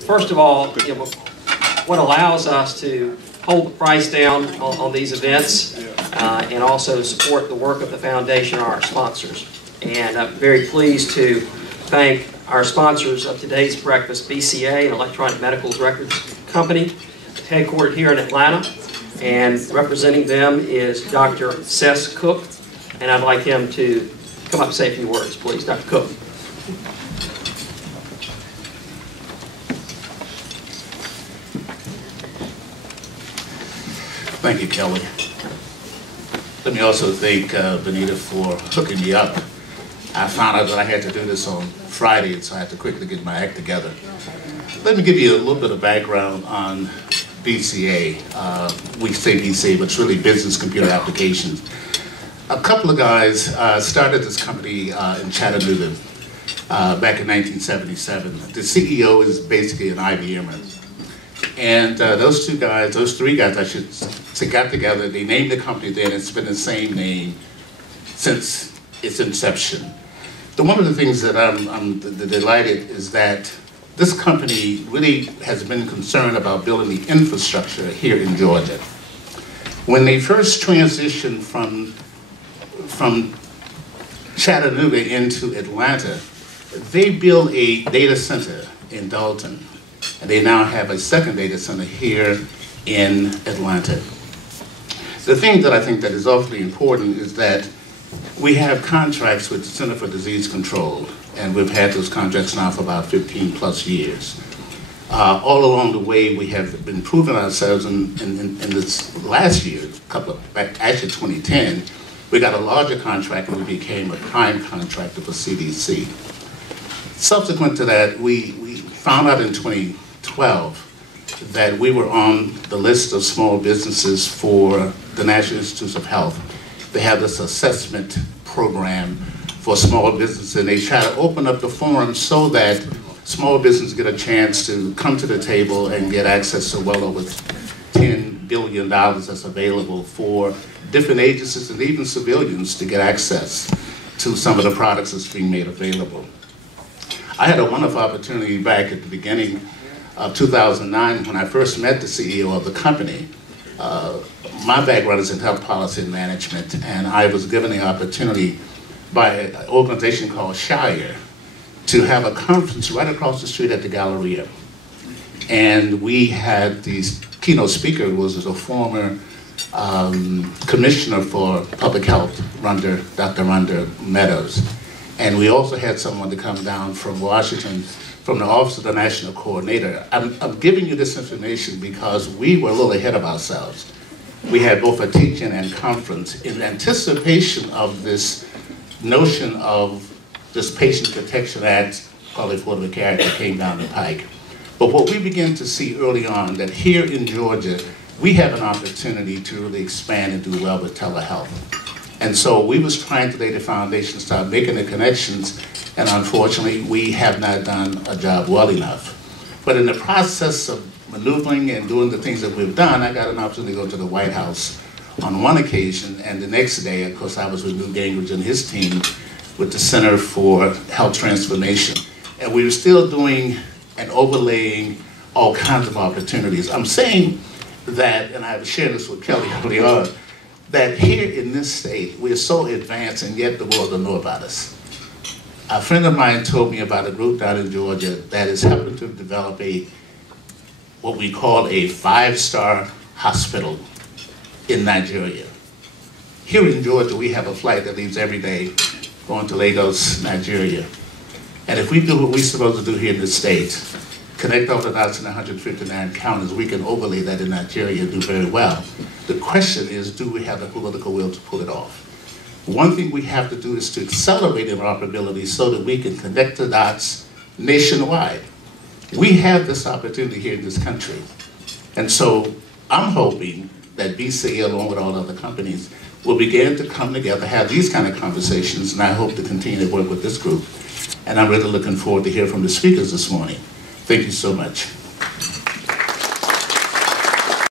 First of all, what allows us to hold the price down on these events and also support the work of the foundation are our sponsors. And I'm very pleased to thank our sponsors of today's breakfast, BCA, an electronic medical records company, headquartered here in Atlanta. And representing them is Dr. Sess Cook, and I'd like him to come up and say a few words, please. Dr. Cook. Thank you, Kelly. Let me also thank Benita for hooking me up. I found out that I had to do this on Friday, so I had to quickly get my act together. Let me give you a little bit of background on BCA. We say BCA, but it's really Business Computer Applications. A couple of guys started this company in Chattanooga back in 1977. The CEO is basically an IBMer. And those three guys, I should say, got together. They named the company then. It's been the same name since its inception. One of the things that I'm delighted is that this company really has been concerned about building the infrastructure here in Georgia. When they first transitioned from Chattanooga into Atlanta, they built a data center in Dalton. And they now have a second data center here in Atlanta. The thing that I think that is awfully important is that we have contracts with the Center for Disease Control, and we've had those contracts now for about 15 plus years. All along the way, we have been proving ourselves in this last year, actually 2010, we got a larger contract and we became a prime contractor for CDC. Subsequent to that, we found out in 2012 that we were on the list of small businesses for the National Institutes of Health. They have this assessment program for small businesses, and they try to open up the forum so that small businesses get a chance to come to the table and get access to well over $10 billion that's available for different agencies and even civilians to get access to some of the products that's being made available. I had a wonderful opportunity back at the beginning of 2009 when I first met the CEO of the company. My background is in health policy and management, and I was given the opportunity by an organization called Shire to have a conference right across the street at the Galleria. And we had the keynote speaker was a former commissioner for public health, Dr. Rhonda Meadows. And we also had someone to come down from Washington, from the Office of the National Coordinator. I'm giving you this information because we were a little ahead of ourselves. We had both a teach-in and conference in anticipation of this notion of this Patient Protection Act, called Affordable Care Act, that came down the pike. But what we began to see early on, that here in Georgia, we have an opportunity to really expand and do well with telehealth. And so we was trying to lay the foundation, start making the connections, and unfortunately, we have not done a job well enough. But in the process of maneuvering and doing the things that we've done, I got an opportunity to go to the White House on one occasion, and the next day, of course, I was with Newt Gingrich and his team with the Center for Health Transformation. And we were still doing and overlaying all kinds of opportunities. I'm saying that, and I've shared this with Kelly early on, that here in this state, we're so advanced and yet the world don't know about us. A friend of mine told me about a group down in Georgia that is helping to develop what we call a 5-star hospital in Nigeria. Here in Georgia, we have a flight that leaves every day going to Lagos, Nigeria. And if we do what we're supposed to do here in this state, connect all the dots in 159 counties, we can overlay that in Nigeria and do very well. The question is, do we have the political will to pull it off? One thing we have to do is to accelerate interoperability so that we can connect the dots nationwide. We have this opportunity here in this country. And so I'm hoping that BCA, along with all other companies, will begin to come together, have these kind of conversations, and I hope to continue to work with this group. And I'm really looking forward to hear from the speakers this morning. Thank you so much.